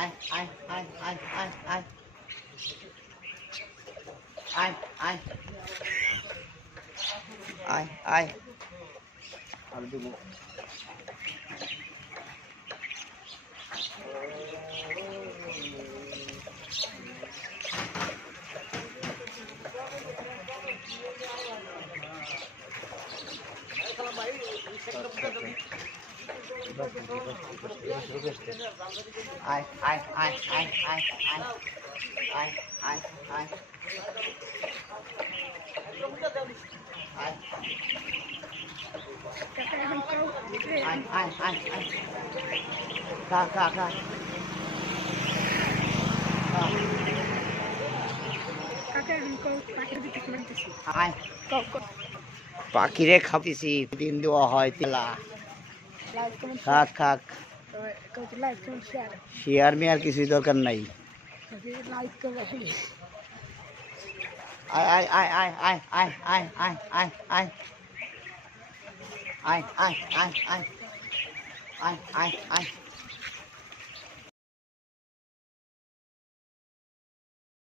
আয় আয় আয় আয় আয় আয় আয় আয় আয় আয় আর দেব আয় আয় আয় আয় আয় আয় আয় আয় আয় আয় আয় আয় আয় খা খা খা আয় পাখিরে খাপিছি দিন দেওয়া হয় তেলা খাক খাক শেয়ার মেয়ার কিছুই দরকার নাই আয় আয় আয় আয় আয় আয় আয় আয় আয় আয় আয় আয় আয় আয় আয় আয় আয়